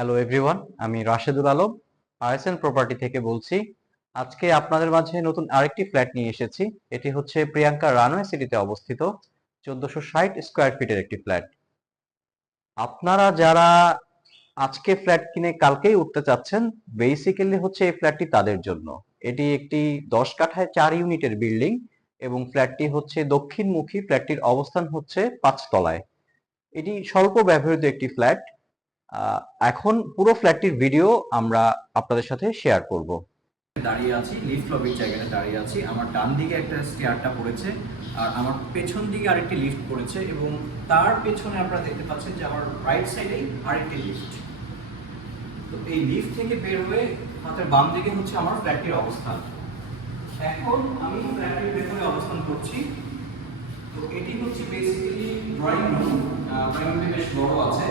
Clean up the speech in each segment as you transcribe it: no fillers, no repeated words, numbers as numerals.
Hello everyone, আমি Rashedul Alam আরএসএন property থেকে বলছি। আজকে আপনাদের মাঝে নতুন আরেকটি ফ্ল্যাট নিয়ে এসেছি। এটি হচ্ছে প্রিয়াঙ্কা রানওয়ে সিটিতে অবস্থিত 1460 স্কোয়ার ফিটের একটি ফ্ল্যাট। আপনারা যারা আজকে ফ্ল্যাট কিনে কালকেই উঠতে চাচ্ছেন, বেসিক্যালি হচ্ছে এই ফ্ল্যাটটি তাদের জন্য। এটি একটি 10 কাঠায় 4 ইউনিটের বিল্ডিং এবং ফ্ল্যাটটি হচ্ছে দক্ষিণমুখী। ফ্ল্যাটটির অবস্থান হচ্ছে 5 তলায়। এটি স্বল্প ব্যবহৃত একটি ফ্ল্যাট। এখন পুরো ফ্ল্যাটটির ভিডিও আমরা আপনাদের সাথে শেয়ার করব। দাঁড়িয়ে আছি লিফট লবির জায়গাটা দাঁড়িয়ে আছি। আমার ডান দিকে একটা স্টেয়ারটা পড়েছে আর আমার পেছন দিকে আরেকটি লিফট পড়েছে এবং তার পেছনে আপনারা দেখতে পাচ্ছেন যে আমার রাইট সাইডেই আরেকটি লিফট। তো এই লিফট থেকে বের হয়ে হাতের বাম দিকে হচ্ছে আমার ফ্ল্যাটটির অবস্থান। এখন আমি ফ্ল্যাটটির ভেতরে অবস্থান করছি। তো এটি হচ্ছে বেসিক্যালি ড্রয়িং রুম। ড্রয়িং রুমটি বেশ বড় আছে,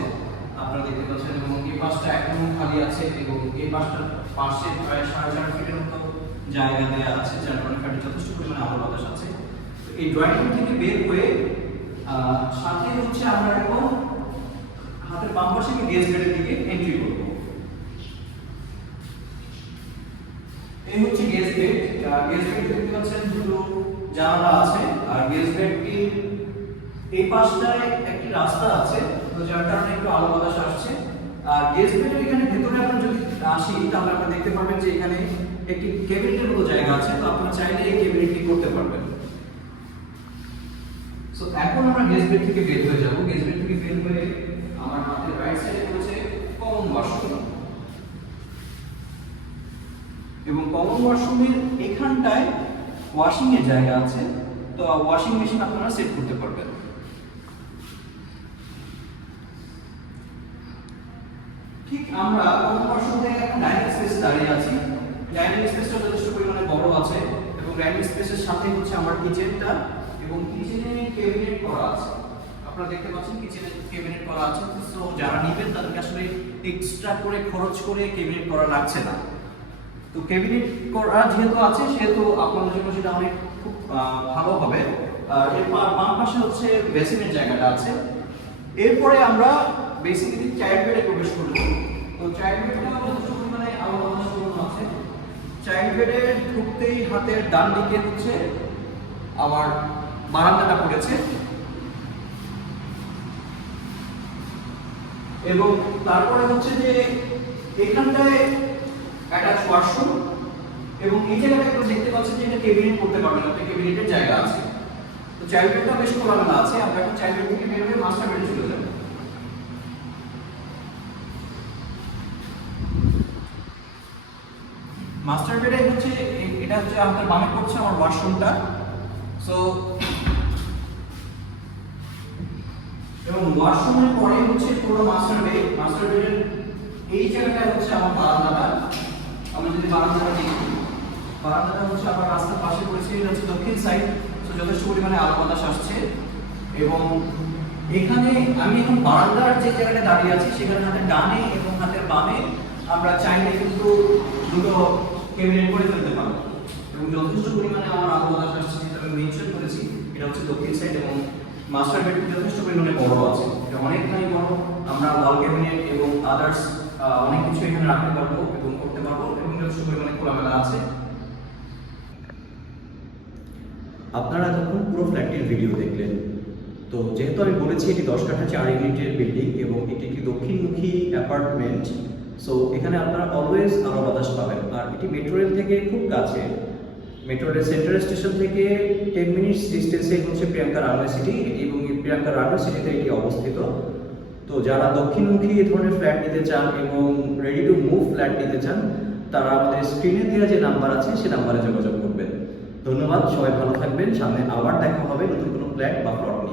আপনারা দেখতে পাচ্ছেন, এবং এই পাশটা একদম খালি আছে এবং এই পাশটার পাশে প্রায় 4.5 ফিটের মতো জায়গা দেওয়া আছে, যার কারণে ফ্ল্যাটে যথেষ্ট পরিমাণে আলো বাতাস আছে। তো এই ড্রয়িং রুম থেকে বের হয়ে সাথে হচ্ছে আমরা এখন হাতের বাম পাশে গেস্ট বেডের দিকে এন্ট্রি করব। এই হচ্ছে গেস্ট বেড। গেস্ট বেড দেখতে পাচ্ছেন দুটো জানালা আছে আর গেস্ট বেডটির এই পাশটায় একটি রাস্তা আছে, তো যার কারণে একটু আলো বাতাস আসছে। আর গেস্ট বেডের এখানে ভেতরে আমরা যদি আসি তাহলে আপনারা দেখতে পারবেন যে এখানে একটি ক্যাবিনেটের মতো জায়গা আছে, তো আপনারা চাইলে এই ক্যাবিনেটটি করতে পারবেন। সো এখন আমরা গেস্ট বেড থেকে বের হয়ে যাব। গেস্ট বেড থেকে বের হয়ে আমার হাতের রাইট সাইডে রয়েছে কমন ওয়াশরুম এবং কমন ওয়াশরুমের এখানটায় ওয়াশিং এর জায়গা আছে, তো ওয়াশিং মেশিন আপনারা সেট করতে পারবেন। ঠিক আমরা কমন ওয়াশরুম থেকে একটা ডাইনিং স্পেস দাঁড়িয়ে আছি। ডাইনিং স্পেসটা যথেষ্ট পরিমাণে বড় আছে এবং ডাইনিং স্পেসের সাথে হচ্ছে আমার কিচেনটা এবং কিচেনে ক্যাবিনেট করা আছে। আপনারা দেখতে পাচ্ছেন কিচেনে ক্যাবিনেট করা আছে। সো যারা নেবেন তাদেরকে আসলে এক্সট্রা করে খরচ করে ক্যাবিনেট করা লাগছে না। তো ক্যাবিনেট করা যেহেতু আছে সেহেতু আপনাদের জন্য সেটা অনেক খুব ভালো হবে। আর এর বাম পাশে হচ্ছে বেসিনের জায়গাটা আছে। এরপরে আমরা বেসিক্যালি চাইল্ড বেডে প্রবেশ করব। তো চাইল্ড বেডটা যথেষ্ট পরিমাণে আলো বাতাস আছে। চাইল্ড বেডে ঢুকতেই হাতের ডান দিকে হচ্ছে আমার বারান্দাটা পড়েছে এবং তারপরে হচ্ছে যে এখানটায় অ্যাটাচ ওয়াশরুম এবং এই জায়গাটা একটু দেখতে পাচ্ছেন যে এটা ক্যাবিনেট করতে পারবেন, আপনি ক্যাবিনেটের জায়গা আছে। তো চাইল্ড বেডটা বেশ খোলামেলা আছে। আমরা এখন চাইল্ড বেড থেকে বের হয়ে মাস্টার বেডে চলে যাব। মাস্টার বেডে হচ্ছে এটা হচ্ছে আমাদের বামে পড়ছে আমার ওয়াশরুমটা। সো এবং ওয়াশরুমের পরে হচ্ছে পুরো মাস্টার বেড। মাস্টার বেডের এই জায়গাটা হচ্ছে আমার বারান্দাটা। আমরা যদি বারান্দাটা দেখি, বারান্দাটা হচ্ছে আমার রাস্তার পাশে পড়েছে, এটা হচ্ছে দক্ষিণ সাইড। তো যথেষ্ট পরিমাণে আলো বাতাস আসছে এবং এখানে আমি এখন বারান্দার যে জায়গাটা দাঁড়িয়ে আছি সেখানে হাতের ডানে এবং হাতের বামে আমরা চাইলে কিন্তু দুটো ক্যাবিনেট করে ফেলতে পারবো এবং যথেষ্ট পরিমাণে আমার আলো বাতাস আসছে, যেটা আমি মেনশন করেছি। এটা হচ্ছে দক্ষিণ সাইড এবং মাস্টার বেডটি যথেষ্ট পরিমাণে বড় আছে, এটা অনেকটাই বড়। আমরা ওয়াল ক্যাবিনেট এবং আদার্স অনেক কিছু এখানে রাখতে পারবো এবং করতে পারবো এবং যথেষ্ট পরিমাণে খোলামেলা আছে। আপনারা এতক্ষণ পুরো ফ্ল্যাটটির ভিডিও দেখলেন। তো যেহেতু আমি বলেছি এটি 10 কাঠা 4 ইউনিটের বিল্ডিং এবং এটি একটি দক্ষিণমুখী অ্যাপার্টমেন্ট, সো এখানে আপনারা অলওয়েজ আলো বাতাস পাবেন। আর এটি মেট্রো রেল থেকে খুব কাছে। মেট্রো রেল সেন্ট্রাল স্টেশন থেকে 10 মিনিটস ডিস্টেন্সে হচ্ছে প্রিয়াঙ্কা রানওয়ে সিটি এবং এই প্রিয়াঙ্কা রানওয়ে সিটিতে এটি অবস্থিত। তো যারা দক্ষিণমুখী এই ধরনের ফ্ল্যাট নিতে চান এবং রেডি টু মুভ ফ্ল্যাট নিতে চান, তারা আমাদের স্ক্রিনে দেওয়া যে নাম্বার আছে সে নাম্বারে যোগাযোগ করবেন। ধন্যবাদ, সবাই ভালো থাকবেন। সামনে আবার দেখা হবে নতুন কোনো ফ্ল্যাট বা প্লট নিয়ে।